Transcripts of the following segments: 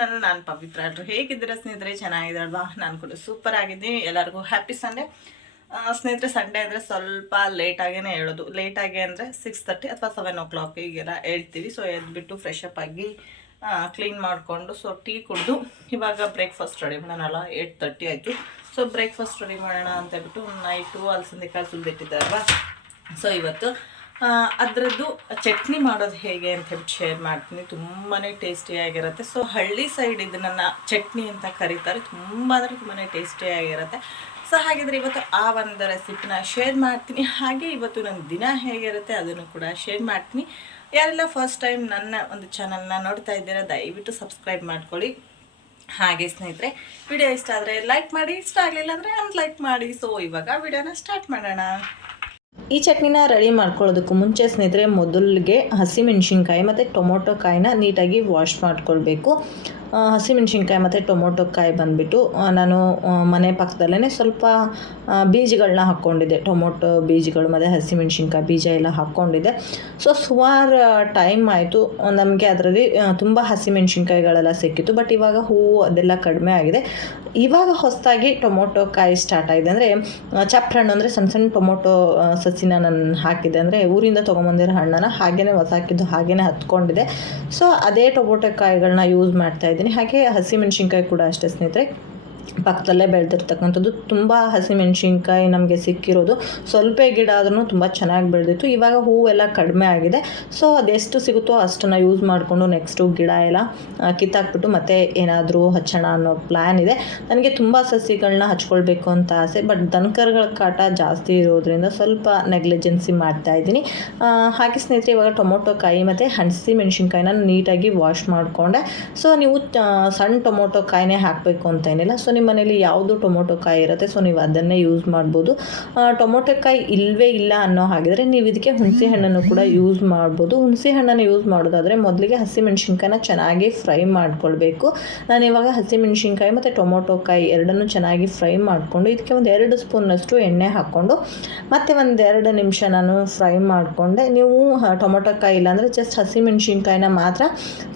Channel ನಾನು ಪವಿತ್ರ ಅಲ್ರು ಹೇಗಿದ್ದೀರಾ ಸ್ನೇಹಿತರೆ? ಚೆನ್ನಾಗಿದ್ದಾರಲ್ವಾ? ನಾನು ಕೂಡ ಸೂಪರ್ ಆಗಿದ್ದೀನಿ. ಎಲ್ಲರಿಗೂ ಹ್ಯಾಪಿ ಸಂಡೇ ಸ್ನೇಹಿತರೆ ಸಂಡೇ ಅಂದರೆ ಸ್ವಲ್ಪ ಲೇಟಾಗೇ ಹೇಳೋದು. ಲೇಟಾಗಿ ಅಂದರೆ ಸಿಕ್ಸ್ ತರ್ಟಿ ಅಥವಾ ಸೆವೆನ್ ಓ ಕ್ಲಾಕ್ ಈಗೆಲ್ಲ ಹೇಳ್ತೀವಿ. ಸೊ ಎದ್ಬಿಟ್ಟು ಫ್ರೆಶ್ ಅಪ್ ಆಗಿ ಕ್ಲೀನ್ ಮಾಡಿಕೊಂಡು ಸೊ ಟೀ ಕುಡಿದು, ಇವಾಗ ಬ್ರೇಕ್ಫಾಸ್ಟ್ ರೆಡಿ ಮಾಡೋಣಲ್ಲ? ಏಯ್ಟ್ ತರ್ಟಿ ಆಯಿತು. ಸೊ ಬ್ರೇಕ್ಫಾಸ್ಟ್ ರೆಡಿ ಮಾಡೋಣ ಅಂತ ಹೇಳ್ಬಿಟ್ಟು ನೈಟು ಅಲಸಂದೆ ಕಾಳು ಸುಲಿದಿಟ್ಟಿದ್ದಾರಲ್ವಾ ಸೊ ಇವತ್ತು ಅದರದ್ದು ಚಟ್ನಿ ಮಾಡೋದು ಹೇಗೆ ಅಂತ ಹೇಳ್ಬಿಟ್ಟು ಶೇರ್ ಮಾಡ್ತೀನಿ. ತುಂಬಾ ಟೇಸ್ಟಿಯಾಗಿರುತ್ತೆ ಸೊ ಹಳ್ಳಿ ಸೈಡ್ ಇದನ್ನು ಚಟ್ನಿ ಅಂತ ಕರೀತಾರೆ. ತುಂಬ ಅಂದರೆ ತುಂಬಾ ಟೇಸ್ಟಿಯಾಗಿರುತ್ತೆ ಸೊ ಹಾಗಿದ್ರೆ ಇವತ್ತು ಆ ಒಂದು ರೆಸಿಪಿನ ಶೇರ್ ಮಾಡ್ತೀನಿ. ಹಾಗೆ ಇವತ್ತು ನನ್ನ ದಿನ ಹೇಗಿರುತ್ತೆ ಅದನ್ನು ಕೂಡ ಶೇರ್ ಮಾಡ್ತೀನಿ. ಯಾರೆಲ್ಲ ಫಸ್ಟ್ ಟೈಮ್ ನನ್ನ ಒಂದು ಚಾನಲ್ನ ನೋಡ್ತಾ ಇದ್ದೀರಾ, ದಯವಿಟ್ಟು ಸಬ್ಸ್ಕ್ರೈಬ್ ಮಾಡ್ಕೊಳ್ಳಿ. ಹಾಗೆ ಸ್ನೇಹಿತರೆ ವಿಡಿಯೋ ಇಷ್ಟ ಆದರೆ ಲೈಕ್ ಮಾಡಿ, ಇಷ್ಟ ಆಗಲಿಲ್ಲ ಅಂದರೆ ಅನ್ಲೈಕ್ ಮಾಡಿ. ಸೊ ಇವಾಗ ವಿಡಿಯೋನ ಸ್ಟಾರ್ಟ್ ಮಾಡೋಣ. ಈ ಚಟ್ನಿನ ರೆಡಿ ಮಾಡ್ಕೊಳ್ಳೋದಕ್ಕೂ ಮುಂಚೆ ಸ್ನೇಹಿತರೆ ಮೊದಲಿಗೆ ಹಸಿಮೆಣಸಿನ್ಕಾಯಿ ಮತ್ತು ಟೊಮೊಟೊ ಕಾಯಿನ ನೀಟಾಗಿ ವಾಶ್ ಮಾಡ್ಕೊಳ್ಬೇಕು. ಹಸಿಮೆಣ್ಸಿನ್ಕಾಯಿ ಮತ್ತು ಟೊಮೊಟೊ ಕಾಯಿ ಬಂದುಬಿಟ್ಟು ನಾನು ಮನೆ ಪಕ್ಕದಲ್ಲೇ ಸ್ವಲ್ಪ ಬೀಜಗಳನ್ನ ಹಾಕ್ಕೊಂಡಿದ್ದೆ. ಟೊಮೊಟೊ ಬೀಜಗಳು ಮತ್ತು ಹಸಿಮೆಣ್ಸಿನ್ಕಾಯಿ ಬೀಜ ಎಲ್ಲ ಹಾಕ್ಕೊಂಡಿದ್ದೆ. ಸೊ ಸುಮಾರು ಟೈಮ್ ಆಯಿತು. ನಮಗೆ ಅದರಲ್ಲಿ ತುಂಬ ಹಸಿಮೆಣ್ಸಿನ್ಕಾಯಿಗಳೆಲ್ಲ ಸಿಕ್ಕಿತ್ತು. ಬಟ್ ಇವಾಗ ಹೂವು ಅದೆಲ್ಲ ಕಡಿಮೆ ಆಗಿದೆ. ಇವಾಗ ಹೊಸದಾಗಿ ಟೊಮೊಟೊ ಕಾಯಿ ಸ್ಟಾರ್ಟ್ ಆಗಿದೆ ಅಂದರೆ ಚಪ್ರ ಹಣ್ಣು ಅಂದರೆ ಸಣ್ಣ ಸಣ್ಣ ಟೊಮೊಟೊ ಸಸಿನ ನಾನು ಹಾಕಿದ್ದೆ ಅಂದರೆ ಊರಿಂದ ತೊಗೊಂಬಂದಿರೋ ಹಣ್ಣನ್ನು ಹಾಗೇ ಹೊಸಾಕಿದ್ದು ಹಾಗೇ ಹತ್ಕೊಂಡಿದೆ ಸೊ ಅದೇ ಟೊಮೊಟೊ ಕಾಯಿಗಳನ್ನ ಯೂಸ್ ಮಾಡ್ತಾ ಇದ್ದೀನಿ ಹಾಗೆ ಹಸಿಮೆಣ್ಸಿನ್ಕಾಯಿ ಕೂಡ ಅಷ್ಟೇ ಸ್ನೇಹಿತರೆ. ಪಕ್ಕದಲ್ಲೇ ಬೆಳೆದಿರ್ತಕ್ಕಂಥದ್ದು ತುಂಬ ಹಸಿಮೆಣ್ಸಿನ್ಕಾಯಿ ನಮಗೆ ಸಿಕ್ಕಿರೋದು. ಸ್ವಲ್ಪ ಗಿಡ ಆದ್ರೂ ತುಂಬ ಚೆನ್ನಾಗಿ ಬೆಳೆದಿತ್ತು. ಇವಾಗ ಹೂವೆಲ್ಲ ಕಡಿಮೆ ಆಗಿದೆ. ಸೊ ಅದೆಷ್ಟು ಸಿಗುತ್ತೋ ಅಷ್ಟನ್ನು ಯೂಸ್ ಮಾಡಿಕೊಂಡು ನೆಕ್ಸ್ಟು ಗಿಡ ಎಲ್ಲ ಕಿತ್ತಾಕ್ಬಿಟ್ಟು ಮತ್ತೆ ಏನಾದರೂ ಹಚ್ಚೋಣ ಅನ್ನೋ ಪ್ಲ್ಯಾನ್ ಇದೆ. ನನಗೆ ತುಂಬ ಸಸಿಗಳನ್ನ ಹಚ್ಕೊಳ್ಬೇಕು ಅಂತ ಆಸೆ ಬಟ್ ದನಕರುಗಳ ಕಾಟ ಜಾಸ್ತಿ ಇರೋದ್ರಿಂದ ಸ್ವಲ್ಪ ನೆಗ್ಲಿಜೆನ್ಸಿ ಮಾಡ್ತಾ ಇದ್ದೀನಿ. ಹಾಗೆ ಸ್ನೇಹಿತರೆ, ಇವಾಗ ಟೊಮೊಟೊ ಕಾಯಿ ಮತ್ತು ಹಣಸಿ ಮೆಣಸಿನ್ಕಾಯಿನ ನೀಟಾಗಿ ವಾಶ್ ಮಾಡಿಕೊಂಡೆ. ಸೊ ನೀವು ಸಣ್ಣ ಟೊಮೊಟೊ ಕಾಯಿನೇ ಹಾಕಬೇಕು ಅಂತ ಏನಿಲ್ಲ. ಸೊ ನಿಮ್ಮ ಮನೇಲಿ ಯಾವುದು ಟೊಮೊಟೊ ಕಾಯಿ ಇರುತ್ತೆ ಸೊ ನೀವು ಅದನ್ನೇ ಯೂಸ್ ಮಾಡ್ಬೋದು. ಟೊಮೊಟೊ ಕಾಯಿ ಇಲ್ಲವೇ ಇಲ್ಲ ಅನ್ನೋ ಹಾಗಿದ್ರೆ ನೀವು ಇದಕ್ಕೆ ಹುಣಸೆ ಹಣ್ಣನ್ನು ಕೂಡ ಯೂಸ್ ಮಾಡ್ಬೋದು. ಹುಣಸೆ ಹಣ್ಣನ್ನು ಯೂಸ್ ಮಾಡೋದಾದರೆ ಮೊದಲಿಗೆ ಹಸಿಮೆಣ್ಸಿನ್ಕಾಯಿನ ಚೆನ್ನಾಗಿ ಫ್ರೈ ಮಾಡ್ಕೊಳ್ಬೇಕು. ನಾನು ಇವಾಗ ಹಸಿಮೆಣ್ಸಿನ್ಕಾಯಿ ಮತ್ತು ಟೊಮೊಟೊ ಕಾಯಿ ಎರಡನ್ನೂ ಚೆನ್ನಾಗಿ ಫ್ರೈ ಮಾಡಿಕೊಂಡು ಇದಕ್ಕೆ ಒಂದು ಎರಡು ಸ್ಪೂನಷ್ಟು ಎಣ್ಣೆ ಹಾಕ್ಕೊಂಡು ಮತ್ತೆ ಒಂದೆರಡು ನಿಮಿಷ ನಾನು ಫ್ರೈ ಮಾಡಿಕೊಂಡೆ. ನೀವು ಟೊಮೊಟೊ ಕಾಯಿ ಇಲ್ಲಾಂದರೆ ಜಸ್ಟ್ ಹಸಿಮೆಣ್ಸಿನ್ಕಾಯಿನ ಮಾತ್ರ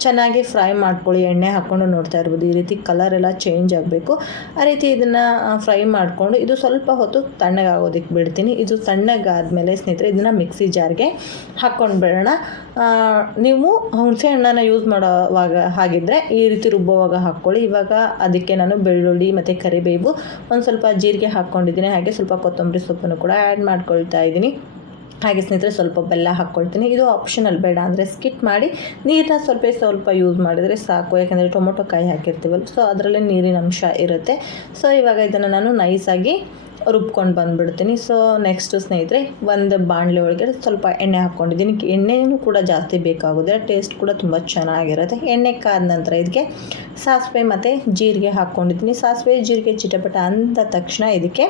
ಚೆನ್ನಾಗಿ ಫ್ರೈ ಮಾಡ್ಕೊಳ್ಳಿ. ಎಣ್ಣೆ ಹಾಕ್ಕೊಂಡು ನೋಡ್ತಾ ಇರ್ಬೋದು. ಈ ರೀತಿ ಕಲರ್ ಎಲ್ಲ ಚೇಂಜ್ ಆಗಬೇಕು. ಆ ರೀತಿ ಇದನ್ನು ಫ್ರೈ ಮಾಡಿಕೊಂಡು ಇದು ಸ್ವಲ್ಪ ಹೊತ್ತು ತಣ್ಣಗಾಗೋದಕ್ಕೆ ಬಿಡ್ತೀನಿ. ಇದು ತಣ್ಣಗಾದಮೇಲೆ ಸ್ನೇಹಿತರೆ ಇದನ್ನು ಮಿಕ್ಸಿ ಜಾರ್ಗೆ ಹಾಕ್ಕೊಂಡು ಬಿಡೋಣ. ನೀವು ಹುಣಸೆ ಹಣ್ಣನ್ನು ಯೂಸ್ ಮಾಡೋವಾಗ ಹಾಗಿದ್ದರೆ ಈ ರೀತಿ ರುಬ್ಬೋವಾಗ ಹಾಕ್ಕೊಳ್ಳಿ. ಇವಾಗ ಅದಕ್ಕೆ ನಾನು ಬೆಳ್ಳುಳ್ಳಿ ಮತ್ತು ಕರಿಬೇವು ಒಂದು ಸ್ವಲ್ಪ ಜೀರಿಗೆ ಹಾಕ್ಕೊಂಡಿದ್ದೀನಿ ಹಾಗೆ ಸ್ವಲ್ಪ ಕೊತ್ತಂಬರಿ ಸೊಪ್ಪನ್ನು ಕೂಡ ಆ್ಯಡ್ ಮಾಡ್ಕೊಳ್ತಾ ಇದ್ದೀನಿ. ಹಾಗೆ ಸ್ನೇಹಿತರೆ ಸ್ವಲ್ಪ ಬೆಲ್ಲ ಹಾಕ್ಕೊಳ್ತೀನಿ. ಇದು ಆಪ್ಷನಲ್ ಬೇಡ ಅಂದರೆ ಸ್ಕಿಟ್ ಮಾಡಿ. ನೀರನ್ನ ಸ್ವಲ್ಪ ಸ್ವಲ್ಪ ಯೂಸ್ ಮಾಡಿದರೆ ಸಾಕು. ಯಾಕೆಂದರೆ ಟೊಮೊಟೊ ಕಾಯಿ ಹಾಕಿರ್ತೀವಲ್ಲ ಸೊ ಅದರಲ್ಲೇ ನೀರಿನ ಅಂಶ ಇರುತ್ತೆ. ಸೊ ಇವಾಗ ಇದನ್ನು ನಾನು ನೈಸಾಗಿ ರುಬ್ಕೊಂಡು ಬಂದುಬಿಡ್ತೀನಿ. ಸೊ ನೆಕ್ಸ್ಟು ಸ್ನೇಹಿತರೆ, ಒಂದು ಬಾಣಲೆ ಒಳಗೆ ಸ್ವಲ್ಪ ಎಣ್ಣೆ ಹಾಕ್ಕೊಂಡಿದ್ದೀನಿ. ಎಣ್ಣೆನೂ ಕೂಡ ಜಾಸ್ತಿ ಬೇಕಾಗೋದಿಲ್ಲ. ಟೇಸ್ಟ್ ಕೂಡ ತುಂಬ ಚೆನ್ನಾಗಿರುತ್ತೆ. ಎಣ್ಣೆ ಕಾದ ನಂತರ ಇದಕ್ಕೆ ಸಾಸಿವೆ ಮತ್ತು ಜೀರಿಗೆ ಹಾಕ್ಕೊಂಡಿದ್ದೀನಿ. ಸಾಸಿವೆ, ಜೀರಿಗೆ, ಚಿಟಪಟ ಅಂದ ತಕ್ಷಣ ಇದಕ್ಕೆ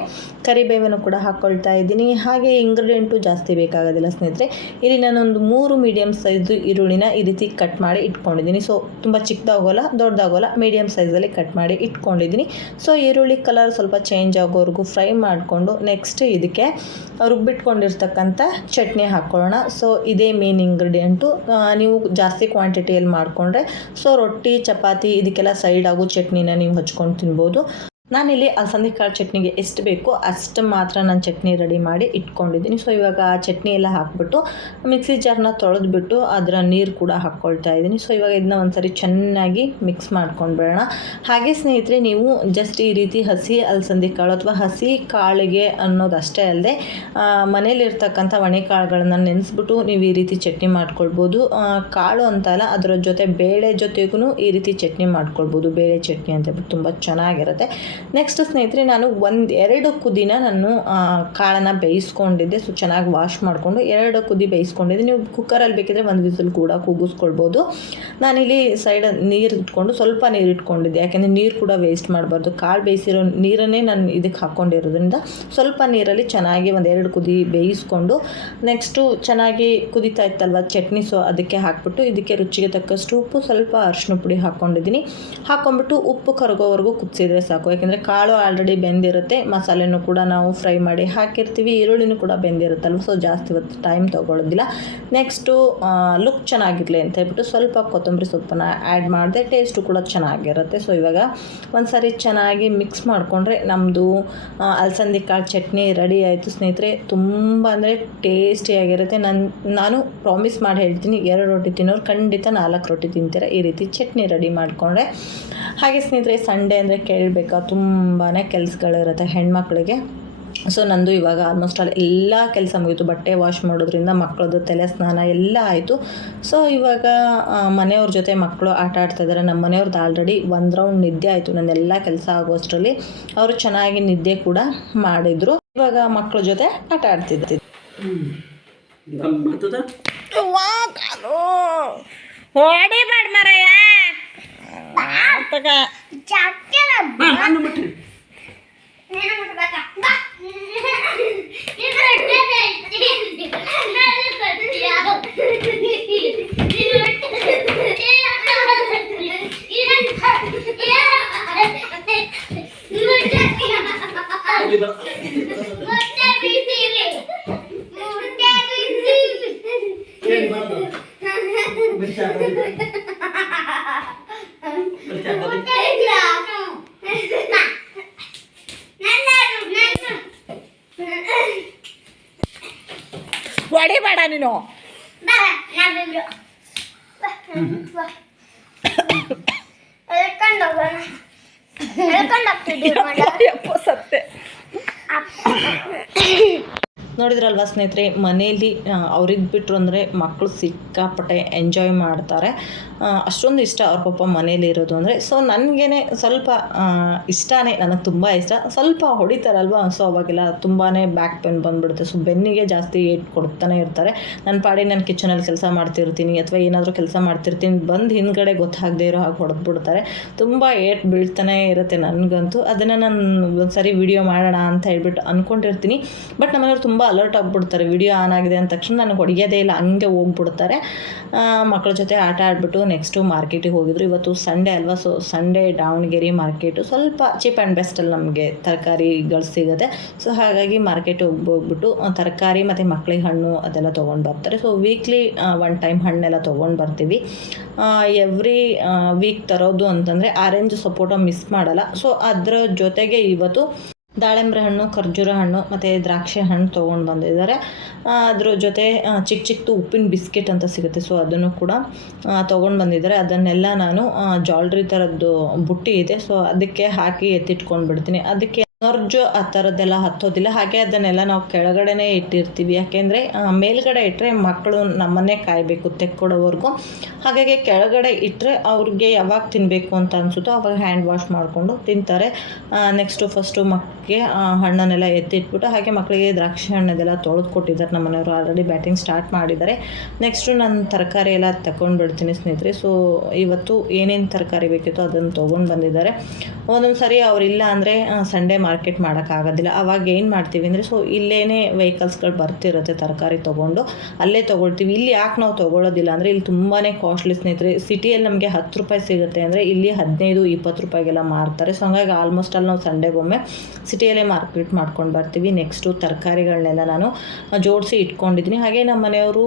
ಕರಿಬೇವನ್ನು ಕೂಡ ಹಾಕ್ಕೊಳ್ತಾ ಇದ್ದೀನಿ. ಹಾಗೆ ಇಂಗ್ರೀಡಿಯೆಂಟು ಜಾಸ್ತಿ ಬೇಕಾಗೋದಿಲ್ಲ ಸ್ನೇಹಿತರೆ. ಇಲ್ಲಿ ನಾನೊಂದು ಮೂರು ಮೀಡಿಯಮ್ ಸೈಜು ಈರುಳ್ಳಿನ ಈ ರೀತಿ ಕಟ್ ಮಾಡಿ ಇಟ್ಕೊಂಡಿದ್ದೀನಿ. ಸೊ ತುಂಬ ಚಿಕ್ಕದಾಗೋಲ್ಲ, ದೊಡ್ಡದಾಗೋಲ್ಲ ಮೀಡಿಯಮ್ ಸೈಜಲ್ಲಿ ಕಟ್ ಮಾಡಿ ಇಟ್ಕೊಂಡಿದ್ದೀನಿ. ಸೊ ಈರುಳ್ಳಿ ಕಲರ್ ಸ್ವಲ್ಪ ಚೇಂಜ್ ಆಗೋವರೆಗೂ ಫ್ರೈ ಮಾಡಿಕೊಂಡು ನೆಕ್ಸ್ಟ್ ಇದಕ್ಕೆ ರುಬ್ಬಿಟ್ಕೊಂಡಿರ್ತಕ್ಕಂಥ ಚಟ್ನಿ ಹಾಕ್ಕೊಳ್ಳೋಣ ಸೊ ಇದೇ ಮೇನ್ ಇಂಗ್ರೀಡಿಯೆಂಟು ನೀವು ಜಾಸ್ತಿ ಕ್ವಾಂಟಿಟಿಯಲ್ಲಿ ಮಾಡಿಕೊಂಡ್ರೆ ಸೊ ರೊಟ್ಟಿ, ಚಪಾತಿ, ಇದಕ್ಕೆಲ್ಲ ಸೈಡ್ ಆಗೋ ಚಟ್ನಿನ ನೀವು ಹಚ್ಕೊಂಡು ತಿನ್ಬೋದು. ನಾನಿಲ್ಲಿ ಅಲಸಂದೆ ಕಾಳು ಚಟ್ನಿಗೆ ಎಷ್ಟು ಬೇಕೋ ಅಷ್ಟು ಮಾತ್ರ ನಾನು ಚಟ್ನಿ ರೆಡಿ ಮಾಡಿ ಇಟ್ಕೊಂಡಿದ್ದೀನಿ. ಸೊ ಇವಾಗ ಆ ಚಟ್ನಿ ಎಲ್ಲ ಹಾಕ್ಬಿಟ್ಟು ಮಿಕ್ಸಿ ಜಾರ್ನ ತೊಳೆದ್ಬಿಟ್ಟು ಅದರ ನೀರು ಕೂಡ ಹಾಕ್ಕೊಳ್ತಾ ಇದ್ದೀನಿ. ಸೊ ಇವಾಗ ಇದನ್ನ ಒಂದ್ಸರಿ ಚೆನ್ನಾಗಿ ಮಿಕ್ಸ್ ಮಾಡ್ಕೊಂಡ್ಬಿಡೋಣ ಹಾಗೆ ಸ್ನೇಹಿತರೆ, ನೀವು ಜಸ್ಟ್ ಈ ರೀತಿ ಹಸಿ ಅಲಸಂದಿ ಕಾಳು ಅಥವಾ ಹಸಿ ಕಾಳಿಗೆ ಅನ್ನೋದಷ್ಟೇ ಅಲ್ಲದೆ ಮನೇಲಿರ್ತಕ್ಕಂಥ ಒಣೆ ಕಾಳುಗಳನ್ನ ನೆನೆಸ್ಬಿಟ್ಟು ನೀವು ಈ ರೀತಿ ಚಟ್ನಿ ಮಾಡ್ಕೊಳ್ಬೋದು. ಕಾಳು ಅಂತಲ್ಲ ಅದರ ಜೊತೆ ಬೇಳೆ ಜೊತೆಗೂ ಈ ರೀತಿ ಚಟ್ನಿ ಮಾಡ್ಕೊಳ್ಬೋದು. ಬೇಳೆ ಚಟ್ನಿ ಅಂತ ತುಂಬ ಚೆನ್ನಾಗಿರುತ್ತೆ. ನೆಕ್ಸ್ಟ್ ಸ್ನೇಹಿತರೆ, ನಾನು ಒಂದು ಎರಡು ಕುದಿನ ನಾನು ಕಾಳನ್ನು ಬೇಯಿಸ್ಕೊಂಡಿದ್ದೆ. ಸೊ ಚೆನ್ನಾಗಿ ವಾಶ್ ಮಾಡಿಕೊಂಡು ಎರಡು ಕುದಿ ಬೇಯಿಸ್ಕೊಂಡಿದ್ದೆ. ನೀವು ಕುಕ್ಕರಲ್ಲಿ ಬೇಕಿದ್ರೆ ಒಂದು ವಿಸಿಲ್ ಕೂಡ ಕೂಗಿಸ್ಕೊಳ್ಬೋದು. ನಾನಿಲ್ಲಿ ಸೈಡ್ ನೀರು ಇಟ್ಕೊಂಡು ಸ್ವಲ್ಪ ನೀರು ಇಟ್ಕೊಂಡಿದ್ದೆ. ಯಾಕೆಂದರೆ ನೀರು ಕೂಡ ವೇಸ್ಟ್ ಮಾಡಬಾರ್ದು. ಕಾಳು ಬೇಯಿಸಿರೋ ನೀರನ್ನೇ ನಾನು ಇದಕ್ಕೆ ಹಾಕ್ಕೊಂಡಿರೋದ್ರಿಂದ ಸ್ವಲ್ಪ ನೀರಲ್ಲಿ ಚೆನ್ನಾಗಿ ಒಂದು ಎರಡು ಕುದಿ ಬೇಯಿಸ್ಕೊಂಡು ನೆಕ್ಸ್ಟು ಚೆನ್ನಾಗಿ ಕುದಿತಾ ಇತ್ತಲ್ವ ಚಟ್ನಿ ಸೊ ಅದಕ್ಕೆ ಹಾಕ್ಬಿಟ್ಟು ಇದಕ್ಕೆ ರುಚಿಗೆ ತಕ್ಕಷ್ಟು ಉಪ್ಪು, ಸ್ವಲ್ಪ ಅರಿಶಿನ ಪುಡಿ ಹಾಕ್ಕೊಂಡಿದ್ದೀನಿ ಹಾಕ್ಕೊಂಬಿಟ್ಟು ಉಪ್ಪು ಕರಗೋವರೆಗೂ ಕುದಿಸಿದ್ರೆ ಸಾಕು. ಯಾಕೆಂದರೆ ಯಾಕೆಂದರೆ ಕಾಳು ಆಲ್ರೆಡಿ ಬೆಂದಿರುತ್ತೆ, ಮಸಾಲೆನೂ ಕೂಡ ನಾವು ಫ್ರೈ ಮಾಡಿ ಹಾಕಿರ್ತೀವಿ, ಈರುಳ್ಳಿನೂ ಕೂಡ ಬೆಂದಿರುತ್ತಲ್ವ ಸೊ ಜಾಸ್ತಿ ಹೊತ್ತು ಟೈಮ್ ತೊಗೊಳ್ಳೋದಿಲ್ಲ ನೆಕ್ಸ್ಟು ಲುಕ್ ಚೆನ್ನಾಗಿರಲಿ ಅಂತ ಹೇಳ್ಬಿಟ್ಟು ಸ್ವಲ್ಪ ಕೊತ್ತಂಬರಿ ಸೊಪ್ಪನ್ನ ಆ್ಯಡ್ ಮಾಡಿದೆ ಟೇಸ್ಟು ಕೂಡ ಚೆನ್ನಾಗಿರುತ್ತೆ. ಸೊ ಇವಾಗ ಒಂದು ಸಾರಿ ಚೆನ್ನಾಗಿ ಮಿಕ್ಸ್ ಮಾಡಿಕೊಂಡ್ರೆ ನಮ್ಮದು ಅಲಸಂದಿ ಕಾಳು ಚಟ್ನಿ ರೆಡಿ ಆಯಿತು ಸ್ನೇಹಿತರೆ. ತುಂಬ ಅಂದರೆ ಟೇಸ್ಟಿಯಾಗಿರುತ್ತೆ ನನ್ನ ನಾನು ಪ್ರಾಮಿಸ್ ಮಾಡಿ ಹೇಳ್ತೀನಿ, ಎರಡು ರೊಟ್ಟಿ ತಿನ್ನೋರು ಖಂಡಿತ ನಾಲ್ಕು ರೊಟ್ಟಿ ತಿಂತೀರ ಈ ರೀತಿ ಚಟ್ನಿ ರೆಡಿ ಮಾಡಿಕೊಂಡ್ರೆ. ಹಾಗೆ ಸ್ನೇಹಿತರೆ ಸಂಡೇ ಅಂದರೆ ಕೇಳಬೇಕಾ? ತುಂಬಾ ಕೆಲಸಗಳಿರುತ್ತೆ ಹೆಣ್ಮಕ್ಳಿಗೆ. ಸೊ ನಂದು ಇವಾಗ ಆಲ್ಮೋಸ್ಟ್ ಆಲ್ ಎಲ್ಲ ಕೆಲಸ ಮುಗೀತು. ಬಟ್ಟೆ ವಾಶ್ ಮಾಡೋದ್ರಿಂದ ಮಕ್ಕಳದ್ದು ತಲೆ ಸ್ನಾನ ಎಲ್ಲ ಆಯಿತು. ಸೊ ಇವಾಗ ಮನೆಯವ್ರ ಜೊತೆ ಮಕ್ಕಳು ಆಟ ಆಡ್ತಾ ಇದ್ದಾರೆ ನಮ್ಮ ಮನೆಯವ್ರದ್ದು ಆಲ್ರೆಡಿ ಒಂದು ರೌಂಡ್ ನಿದ್ದೆ ಆಯಿತು. ನನ್ನೆಲ್ಲ ಕೆಲಸ ಆಗೋಷ್ಟರಲ್ಲಿ ಅವರು ಚೆನ್ನಾಗಿ ನಿದ್ದೆ ಕೂಡ ಮಾಡಿದರು. ಇವಾಗ ಮಕ್ಕಳ ಜೊತೆ ಆಟ ಆಡ್ತಿದ್ದೆ. ಗಮ್ಮತ್ತದ ಹೊಡಿ ಮಾಡ್ ಮರಯ್ಯ ಬಾ ಯಪ್ಪ ಸತ್ತೆ ನೋಡಿದ್ರಲ್ವ ಸ್ನೇಹಿತರೆ, ಮನೆಯಲ್ಲಿ ಅವ್ರಿಗೆ ಬಿಟ್ಟರು ಅಂದರೆ ಮಕ್ಕಳು ಸಿಕ್ಕಾಪಟ್ಟೆ ಎಂಜಾಯ್ ಮಾಡ್ತಾರೆ. ಅಷ್ಟೊಂದು ಇಷ್ಟ ಅವ್ರ ಪಾಪ ಮನೇಲಿ ಇರೋದು ಅಂದರೆ. ಸೊ ನನಗೇನೆ ಸ್ವಲ್ಪ ಇಷ್ಟನೇ, ನನಗೆ ತುಂಬ ಇಷ್ಟ. ಸ್ವಲ್ಪ ಹೊಡಿತಾರಲ್ವ? ಸೊ ಅವಾಗೆಲ್ಲ ತುಂಬಾ ಬ್ಯಾಕ್ ಪೇನ್ ಬಂದುಬಿಡುತ್ತೆ. ಸೊ ಬೆನ್ನಿಗೆ ಜಾಸ್ತಿ ಏಟ್ ಕೊಡ್ತಾನೆ ಇರ್ತಾರೆ. ನನ್ನ ಪಾಡಿ ನಾನು ಕಿಚನಲ್ಲಿ ಕೆಲಸ ಮಾಡ್ತಿರ್ತೀನಿ, ಅಥವಾ ಏನಾದರೂ ಕೆಲಸ ಮಾಡ್ತಿರ್ತೀನಿ, ಬಂದು ಹಿಂದ್ಗಡೆ ಗೊತ್ತಾಗದೇ ಇರೋ ಹಾಗೆ ಹೊಡೆದ್ಬಿಡ್ತಾರೆ. ತುಂಬ ಏಟ್ ಬೀಳ್ತಾನೆ ಇರುತ್ತೆ ನನಗಂತೂ. ಅದನ್ನು ನಾನು ಒಂದು ಸರಿ ವಿಡಿಯೋ ಮಾಡೋಣ ಅಂತ ಹೇಳ್ಬಿಟ್ಟು ಅಂದ್ಕೊಂಡಿರ್ತೀನಿ ಬಟ್ ನಮ್ಮನೆಯವ್ರು ತುಂಬ ಅಲರ್ಟ್ ಆಗಿಬಿಡ್ತಾರೆ ವಿಡಿಯೋ ಆನ್ ಆಗಿದೆ ಅಂದ ತಕ್ಷಣ ನನಗೆ ಹೊಡೆಯೋದೇ ಇಲ್ಲ, ಹಂಗೆ ಹೋಗ್ಬಿಡ್ತಾರೆ. ಮಕ್ಕಳ ಜೊತೆ ಆಟ ಆಡ್ಬಿಟ್ಟು ನೆಕ್ಸ್ಟು ಮಾರ್ಕೆಟಿಗೆ ಹೋಗಿದ್ರು. ಇವತ್ತು ಸಂಡೇ ಅಲ್ವಾ ಸೊ ಸಂಡೇ ದಾವಣಗೆರೆ ಮಾರ್ಕೆಟು ಸ್ವಲ್ಪ ಚೀಪ್ ಆ್ಯಂಡ್ ಬೆಸ್ಟಲ್ಲಿ ನಮಗೆ ತರಕಾರಿಗಳು ಸಿಗುತ್ತೆ. ಸೊ ಹಾಗಾಗಿ ಮಾರ್ಕೆಟ್ ಹೋಗಿ, ಹೋಗ್ಬಿಟ್ಟು ತರಕಾರಿ ಮತ್ತು ಮಕ್ಕಳಿಗೆ ಹಣ್ಣು ಅದೆಲ್ಲ ತೊಗೊಂಡು ಬರ್ತಾರೆ. ಸೊ ವೀಕ್ಲಿ ಒನ್ ಟೈಮ್ ಹಣ್ಣೆಲ್ಲ ತೊಗೊಂಡು ಬರ್ತೀವಿ. ಎವ್ರಿ ವೀಕ್ ತರೋದು ಅಂತಂದರೆ ಆರೆಂಜ್ ಸಪೋಟ ಮಿಸ್ ಮಾಡಲ್ಲ. ಸೊ ಅದರ ಜೊತೆಗೆ ಇವತ್ತು ದಾಳಿಂಬೆ ಹಣ್ಣು, ಖರ್ಜೂರ ಹಣ್ಣು, ಮತ್ತು ದ್ರಾಕ್ಷಿ ಹಣ್ಣು ತೊಗೊಂಡು ಬಂದಿದ್ದಾರೆ. ಅದ್ರ ಜೊತೆ ಚಿಕ್ಕ ಚಿಕ್ಕದು ಉಪ್ಪಿನ ಬಿಸ್ಕೆಟ್ ಅಂತ ಸಿಗುತ್ತೆ. ಸೊ ಅದನ್ನು ಕೂಡ ತೊಗೊಂಡು ಬಂದಿದ್ದಾರೆ. ಅದನ್ನೆಲ್ಲ ನಾನು ಜಾಲ್ರಿ ಥರದ್ದು ಬುಟ್ಟಿ ಇದೆ. ಸೊ ಅದಕ್ಕೆ ಹಾಕಿ ಎತ್ತಿಟ್ಕೊಂಡು ಬಿಡ್ತೀನಿ ಅದಕ್ಕೆ ನೊರ್ಜು ಆ ಥರದ್ದೆಲ್ಲ ಹತ್ತೋದಿಲ್ಲ. ಹಾಗೆ ಅದನ್ನೆಲ್ಲ ನಾವು ಕೆಳಗಡೆನೇ ಇಟ್ಟಿರ್ತೀವಿ. ಯಾಕೆಂದರೆ ಮೇಲ್ಗಡೆ ಇಟ್ಟರೆ ಮಕ್ಕಳು ನಮ್ಮನ್ನೇ ಕಾಯಬೇಕು, ತೆಕ್ಕೊಡೋವರೆಗೂ. ಹಾಗಾಗಿ ಕೆಳಗಡೆ ಇಟ್ಟರೆ ಅವ್ರಿಗೆ ಯಾವಾಗ ತಿನ್ನಬೇಕು ಅಂತ ಅನಿಸುತ್ತೋ ಅವಾಗ ಹ್ಯಾಂಡ್ ವಾಶ್ ಮಾಡಿಕೊಂಡು ತಿಂತಾರೆ. ನೆಕ್ಸ್ಟು ಫಸ್ಟು ಮಕ್ಕಳಿಗೆ ಹಣ್ಣನ್ನೆಲ್ಲ ಎತ್ತಿಟ್ಬಿಟ್ಟು, ಹಾಗೆ ಮಕ್ಕಳಿಗೆ ದ್ರಾಕ್ಷಿ ಹಣ್ಣದೆಲ್ಲ ತೊಳೆದು ಕೊಟ್ಟಿದ್ದಾರೆ. ನಮ್ಮ ಮನೆಯವರು ಆಲ್ರೆಡಿ ಬ್ಯಾಟಿಂಗ್ ಸ್ಟಾರ್ಟ್ ಮಾಡಿದ್ದಾರೆ. ನೆಕ್ಸ್ಟು ನಾನು ತರಕಾರಿ ಎಲ್ಲ ತಗೊಂಡ್ಬಿಡ್ತೀನಿ ಸ್ನೇಹಿತರೆ. ಸೊ ಇವತ್ತು ಏನೇನು ತರಕಾರಿ ಬೇಕಿತ್ತು ಅದನ್ನು ತೊಗೊಂಡು ಬಂದಿದ್ದಾರೆ. ಒಂದೊಂದು ಸರಿ ಅವರಿಲ್ಲ ಅಂದರೆ ಸಂಡೇ ಮಾರ್ಕೆಟ್ ಮಾಡೋಕ್ಕಾಗೋದಿಲ್ಲ ಅವಾಗ ಏನು ಮಾಡ್ತೀವಿ ಅಂದರೆ ಸೊ ಇಲ್ಲೇನೇ ವೆಹಿಕಲ್ಸ್ಗಳು ಬರ್ತಿರುತ್ತೆ ತರಕಾರಿ ತೊಗೊಂಡು. ಅಲ್ಲೇ ತೊಗೊಳ್ತೀವಿ. ಇಲ್ಲಿ ಯಾಕೆ ನಾವು ತೊಗೊಳ್ಳೋದಿಲ್ಲ ಅಂದರೆ, ಇಲ್ಲಿ ತುಂಬಾ ಕಾಸ್ಟ್ಲಿ ಸ್ನೇಹಿತರೆ ಸಿಟಿಯಲ್ಲಿ ನಮಗೆ ಹತ್ತು ರೂಪಾಯಿ ಸಿಗುತ್ತೆ ಅಂದರೆ, ಇಲ್ಲಿ ಹದಿನೈದು, ಇಪ್ಪತ್ತು ರೂಪಾಯಿಗೆಲ್ಲ ಮಾರ್ತಾರೆ. ಸೊ ಹಂಗಾಗಿ ಆಲ್ಮೋಸ್ಟ್ ಅಲ್ಲಿ ನಾವು ಸಂಡೆಗೊಮ್ಮೆ ಸಿಟಿಯಲ್ಲೇ ಮಾರ್ಕೆಟ್ ಮಾಡ್ಕೊಂಡು ಬರ್ತೀವಿ. ನೆಕ್ಸ್ಟು ತರಕಾರಿಗಳನ್ನೆಲ್ಲ ನಾನು ಜೋಡಿಸಿ ಇಟ್ಕೊಂಡಿದ್ದೀನಿ. ಹಾಗೆ ನಮ್ಮ ಮನೆಯವರು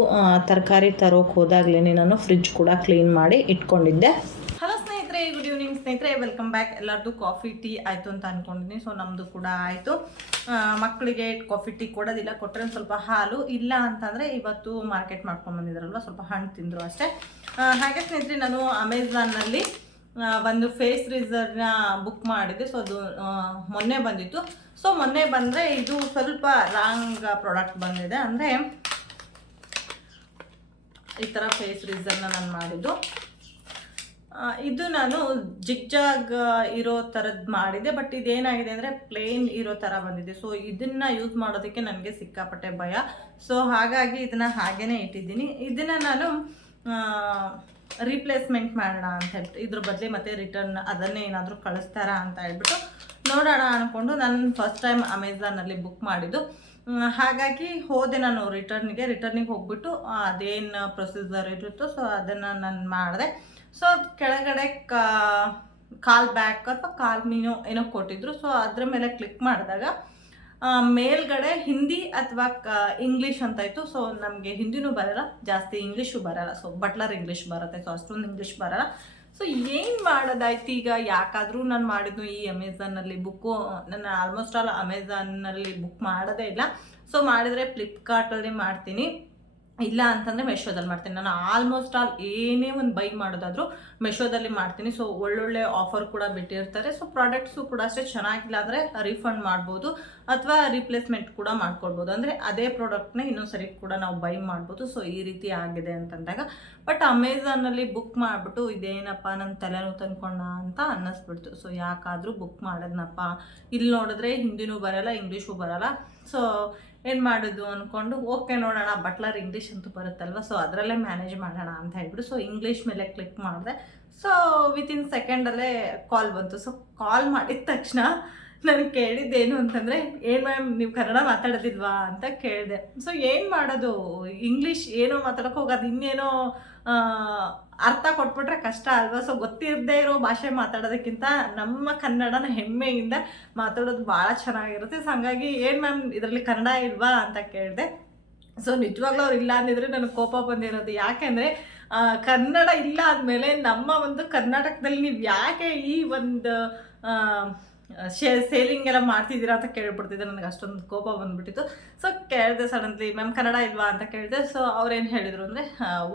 ತರಕಾರಿ ತರೋಕೆ ಹೋದಾಗಲೇ ನಾನು ಫ್ರಿಜ್ ಕೂಡ ಕ್ಲೀನ್ ಮಾಡಿ ಇಟ್ಕೊಂಡಿದ್ದೆ. ಸ್ನೇಹಿತರೆ ಗುಡ್ ಈವ್ನಿಂಗ್ ಸ್ನೇಹಿತರೆ ವೆಲ್ಕಮ್ ಬ್ಯಾಕ್ ಎಲ್ಲರದ್ದು ಕಾಫಿ ಟೀ ಆಯಿತು ಅಂತ ಅಂದ್ಕೊಂಡಿದ್ದೀನಿ ಸೊ ನಮ್ಮದು ಕೂಡ ಆಯಿತು. ಮಕ್ಕಳಿಗೆ ಕಾಫಿ ಟೀ ಕೊಡೋದಿಲ್ಲ ಕೊಟ್ಟರೆ ಸ್ವಲ್ಪ ಹಾಲು, ಇಲ್ಲ ಅಂತಂದರೆ ಇವತ್ತು ಮಾರ್ಕೆಟ್ ಮಾಡ್ಕೊಂಡು ಬಂದಿದ್ರಲ್ವ, ಸ್ವಲ್ಪ ಹಣ್ಣು ತಿಂದರು ಅಷ್ಟೇ. ಹಾಗೆ ಸ್ನೇಹಿತರೆ, ನಾನು ಅಮೆಝಾನ್ನಲ್ಲಿ ಒಂದು ಫೇಸ್ ರಿಸರ್ನ ಬುಕ್ ಮಾಡಿದ್ದೆ ಸೊ ಅದು ಮೊನ್ನೆ ಬಂದಿತ್ತು. ಸೊ ಮೊನ್ನೆ ಬಂದರೆ ಇದು ಸ್ವಲ್ಪ ರಾಂಗ್ ಪ್ರಾಡಕ್ಟ್ ಬಂದಿದೆ, ಅಂದರೆ ಈ ಥರ ಫೇಸ್ ರಿಸರ್ನ ನಾನು ಮಾಡಿದ್ದು. ಇದು ನಾನು ಜಿಗ್ಜಾಗ್ ಇರೋ ಥರದ್ದು ಮಾಡಿದೆ ಬಟ್ ಇದೇನಾಗಿದೆ ಅಂದರೆ ಪ್ಲೇನ್ ಇರೋ ಥರ ಬಂದಿದೆ. ಸೊ ಇದನ್ನು ಯೂಸ್ ಮಾಡೋದಕ್ಕೆ ನನಗೆ ಸಿಕ್ಕಾಪಟ್ಟೆ ಭಯ. ಸೊ ಹಾಗಾಗಿ ಇದನ್ನು ಹಾಗೇ ಇಟ್ಟಿದ್ದೀನಿ. ಇದನ್ನು ನಾನು ರೀಪ್ಲೇಸ್ಮೆಂಟ್ ಮಾಡೋಣ ಅಂತ ಹೇಳ್ಬಿಟ್ಟು, ಇದ್ರ ಬದಲಿ ಮತ್ತೆ ರಿಟರ್ನ್ ಅದನ್ನೇ ಏನಾದರೂ ಕಳಿಸ್ತಾರಾ ಅಂತ ಹೇಳ್ಬಿಟ್ಟು ನೋಡೋಣ ಅಂದ್ಕೊಂಡು ನಾನು ಫಸ್ಟ್ ಟೈಮ್ ಅಮೆಝಾನಲ್ಲಿ ಬುಕ್ ಮಾಡಿದ್ದು. ಹಾಗಾಗಿ ಹೋದೆ ನಾನು ರಿಟರ್ನಿಗೆ ರಿಟರ್ನಿಗೆ ಹೋಗ್ಬಿಟ್ಟು ಅದೇನು ಪ್ರೊಸೀಜರ್ ಇರುತ್ತೋ ಸೊ ಅದನ್ನು ನಾನು ಮಾಡಿದೆ. ಸೊ ಕೆಳಗಡೆ ಕಾಲ್ ಬ್ಯಾಕ್ ಅಥವಾ ಕಾಲ್ ಮೀನು ಏನೋ ಕೊಟ್ಟಿದ್ರು. ಸೊ ಅದ್ರ ಮೇಲೆ ಕ್ಲಿಕ್ ಮಾಡಿದಾಗ ಮೇಲ್ಗಡೆ ಹಿಂದಿ ಅಥವಾ ಕ ಇಂಗ್ಲೀಷ್ ಅಂತ ಇತ್ತು. ಸೊ ನಮಗೆ ಹಿಂದಿನೂ ಬರಲ್ಲ, ಜಾಸ್ತಿ ಇಂಗ್ಲೀಷು ಬರಲ್ಲ. ಸೊ ಬಟ್ಲರ್ ಇಂಗ್ಲೀಷ್ ಬರುತ್ತೆ. ಸೊ ಅಷ್ಟೊಂದು ಇಂಗ್ಲೀಷ್ ಬರಲ್ಲ. ಸೊ ಏನು ಮಾಡೋದಾಯ್ತು ಈಗ? ಯಾಕಾದರೂ ನಾನು ಮಾಡಿದ್ದು ಈ ಅಮೆಝಾನಲ್ಲಿ ಬುಕ್ಕು ನಾನು ಆಲ್ಮೋಸ್ಟ್ ಆಲ್ ಅಮೆಝಾನಲ್ಲಿ ಬುಕ್ ಮಾಡೋದೇ ಇಲ್ಲ. ಸೊ ಮಾಡಿದರೆ ಫ್ಲಿಪ್ಕಾರ್ಟಲ್ಲಿ ಮಾಡ್ತೀನಿ. ಇಲ್ಲ ಅಂತಂದರೆ ಮೆಶೋದಲ್ಲಿ ಮಾಡ್ತೀನಿ. ನಾನು ಆಲ್ಮೋಸ್ಟ್ ಆಲ್ ಏನೇ ಒಂದು ಬೈ ಮಾಡೋದಾದರೂ ಮೆಶೋದಲ್ಲಿ ಮಾಡ್ತೀನಿ. ಸೊ ಒಳ್ಳೊಳ್ಳೆ ಆಫರ್ ಕೂಡ ಬಿಟ್ಟಿರ್ತಾರೆ. ಸೊ ಪ್ರಾಡಕ್ಟ್ಸು ಕೂಡ ಅಷ್ಟೇ ಚೆನ್ನಾಗಿಲ್ಲ ಅಂದರೆ ರೀಫಂಡ್ ಮಾಡ್ಬೋದು ಅಥವಾ ರಿಪ್ಲೇಸ್ಮೆಂಟ್ ಕೂಡ ಮಾಡ್ಕೊಳ್ಬೋದು. ಅಂದರೆ ಅದೇ ಪ್ರಾಡಕ್ಟ್ನ ಇನ್ನೊಂದ್ಸರಿ ಕೂಡ ನಾವು ಬೈ ಮಾಡ್ಬೋದು. ಸೊ ಈ ರೀತಿ ಆಗಿದೆ ಅಂತಂದಾಗ. ಬಟ್ ಅಮೆಝಾನಲ್ಲಿ ಬುಕ್ ಮಾಡಿಬಿಟ್ಟು ಇದೇನಪ್ಪ ನನ್ನ ತಲೆನೋವು ತಂದ್ಕೊಂಡ ಅಂತ ಅನ್ನಿಸ್ಬಿಡ್ತು. So ಯಾಕಾದರೂ book ಮಾಡೋದ್ನಪ್ಪ. ಇಲ್ಲಿ ನೋಡಿದ್ರೆ ಹಿಂದಿನೂ ಬರಲ್ಲ ಇಂಗ್ಲೀಷು ಬರಲ್ಲ. ಸೊ ಏನು ಮಾಡೋದು ಅಂದ್ಕೊಂಡು ಓಕೆ ನೋಡೋಣ, ಬಟ್ಲರ್ ಇಂಗ್ಲೀಷ್ ಅಂತೂ ಬರುತ್ತಲ್ವ ಸೊ ಅದರಲ್ಲೇ ಮ್ಯಾನೇಜ್ ಮಾಡೋಣ ಅಂತ ಹೇಳ್ಬಿಟ್ಟು ಸೊ ಇಂಗ್ಲೀಷ್ ಮೇಲೆ ಕ್ಲಿಕ್ ಮಾಡಿದೆ. ಸೊ ವಿತಿನ್ ಸೆಕೆಂಡಲ್ಲೇ ಕಾಲ್ ಬಂತು. ಸೊ ಕಾಲ್ ಮಾಡಿದ ತಕ್ಷಣ ನನಗೆ ಕೇಳಿದ್ದೇನು ಅಂತಂದರೆ ಏನು ಮ್ಯಾಮ್ ನೀವು ಕನ್ನಡ ಮಾತಾಡೋದಿಲ್ವಾ? ಅಂತ ಕೇಳಿದೆ. ಸೊ ಏನು ಮಾಡೋದು? ಇಂಗ್ಲೀಷ್ ಏನೋ ಮಾತಾಡೋಕೆ ಹೋಗೋದು, ಇನ್ನೇನೋ ಅರ್ಥ ಕೊಟ್ಬಿಟ್ರೆ ಕಷ್ಟ ಅಲ್ವಾ? ಸೊ ಗೊತ್ತಿರದೇ ಇರೋ ಭಾಷೆ ಮಾತಾಡೋದಕ್ಕಿಂತ ನಮ್ಮ ಕನ್ನಡನ ಹೆಮ್ಮೆಯಿಂದ ಮಾತಾಡೋದು ಭಾಳ ಚೆನ್ನಾಗಿರುತ್ತೆ. ಸೊ ಹಂಗಾಗಿ ಏನು ಮ್ಯಾಮ್ ಇದರಲ್ಲಿ ಕನ್ನಡ ಇಲ್ವಾ ಅಂತ ಕೇಳಿದೆ. ಸೊ ನಿಜವಾಗ್ಲೂ ಅವ್ರು ಇಲ್ಲ ಅಂದಿದ್ರೆ ನನಗೆ ಕೋಪ ಬಂದಿರೋದು. ಯಾಕೆಂದರೆ ಕನ್ನಡ ಇಲ್ಲ ಅಂದಮೇಲೆ ನಮ್ಮ ಒಂದು ಕರ್ನಾಟಕದಲ್ಲಿ ನೀವು ಯಾಕೆ ಈ ಒಂದು ಶೇ ಸೇಲಿಂಗ್ ಎಲ್ಲ ಮಾಡ್ತಿದ್ದೀರಾ ಅಂತ ಕೇಳ್ಬಿಡ್ತಿದ್ದೆ. ನನಗೆ ಅಷ್ಟೊಂದು ಕೋಪ ಬಂದ್ಬಿಟ್ಟಿತ್ತು. ಸೊ ಕೇಳಿದೆ ಸಡನ್ಲಿ ಮ್ಯಾಮ್ ಕನ್ನಡ ಇಲ್ವಾ? ಅಂತ ಕೇಳಿದೆ. ಸೊ ಅವ್ರೇನು ಹೇಳಿದರು ಅಂದರೆ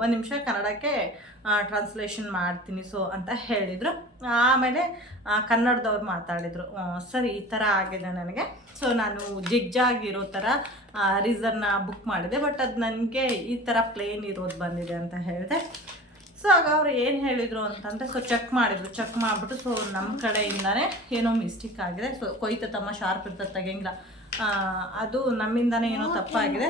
ಒಂದು ನಿಮಿಷ ಕನ್ನಡಕ್ಕೆ ಟ್ರಾನ್ಸ್ಲೇಷನ್ ಮಾಡ್ತೀನಿ ಸೊ ಅಂತ ಹೇಳಿದರು. ಆಮೇಲೆ ಕನ್ನಡದವ್ರು ಮಾತಾಡಿದರು. ಸರ್, ಈ ಥರ ಆಗಿದೆ ನನಗೆ. ಸೊ ನಾನು ಜಿಗ್ಜಾಗ್ ಇರೋ ಥರ ರೀಸನ್ನ ಬುಕ್ ಮಾಡಿದೆ. ಬಟ್ ಅದು ನನಗೆ ಈ ಥರ ಪ್ಲೇನ್ ಇರೋದು ಬಂದಿದೆ, ಅಂತ ಹೇಳಿದೆ. ಸೊ ಆಗ ಅವ್ರು ಏನು ಹೇಳಿದರು ಅಂತಂದರೆ ಸೊ ಚೆಕ್ ಮಾಡಿದ್ರು ಚೆಕ್ ಮಾಡಿಬಿಟ್ಟು ಸೊ ನಮ್ಮ ಕಡೆಯಿಂದನೇ ಏನೋ ಮಿಸ್ಟೇಕ್ ಆಗಿದೆ. ಸೊ ಕೊಯ್ತ ತಮ್ಮ ಶಾರ್ಪ್ ಇರ್ತದೆ ತೆಗಿಯಂಗಿಲ್ಲ ಆ, ಅದು ನಮ್ಮಿಂದನೇ ಏನೋ ತಪ್ಪಾಗಿದೆ.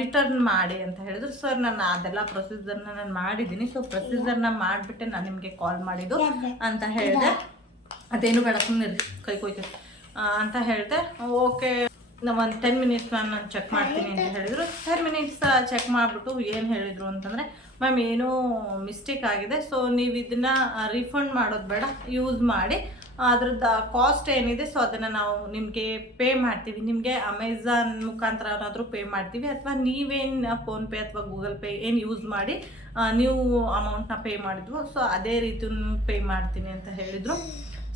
ರಿಟರ್ನ್ ಮಾಡಿ ಅಂತ ಹೇಳಿದ್ರು. ಸರ್ ನಾನು ಅದೆಲ್ಲ ಪ್ರೊಸೀಜರ್ನ ನಾನು ಮಾಡಿದ್ದೀನಿ. ಸೊ ಪ್ರೊಸೀಜರ್ನ ಮಾಡಿಬಿಟ್ಟೆ ನಾನು ನಿಮಗೆ ಕಾಲ್ ಮಾಡಿದ್ದು ಅಂತ ಹೇಳಿದೆ. ಅದೇನು ಬೇಡ ಸುಮ್ಮನೆ ಕೈ ಕೊಯ್ತು. ಅಂತ ಹೇಳಿದೆ. ಓಕೆ ನಾವು ಒಂದು ಟೆನ್ ಮಿನಿಟ್ಸ್ ನಾನು ನಾನು ಚೆಕ್ ಮಾಡ್ತೀನಿ ಅಂತ ಹೇಳಿದರು. ಟೆನ್ ಮಿನಿಟ್ಸ್ ಚೆಕ್ ಮಾಡಿಬಿಟ್ಟು ಏನು ಹೇಳಿದರು ಅಂತಂದರೆ ಮ್ಯಾಮ್ ಏನೂ ಮಿಸ್ಟೇಕ್ ಆಗಿದೆ. ಸೊ ನೀವು ಇದನ್ನು ರಿಫಂಡ್ ಮಾಡೋದು ಬೇಡ. ಯೂಸ್ ಮಾಡಿ. ಅದ್ರದ್ದು ಕಾಸ್ಟ್ ಏನಿದೆ ಸೊ ಅದನ್ನು ನಾವು ನಿಮಗೆ ಪೇ ಮಾಡ್ತೀವಿ. ನಿಮಗೆ ಅಮೆಝಾನ್ ಮುಖಾಂತರ ಏನಾದರೂ ಪೇ ಮಾಡ್ತೀವಿ. ಅಥವಾ ನೀವೇನು ಫೋನ್ಪೇ ಅಥವಾ ಗೂಗಲ್ ಪೇ ಏನು ಯೂಸ್ ಮಾಡಿ ನೀವು ಅಮೌಂಟ್ನ ಪೇ ಮಾಡಿದ್ವು ಸೊ ಅದೇ ರೀತಿ ಪೇ ಮಾಡ್ತೀನಿ ಅಂತ ಹೇಳಿದರು.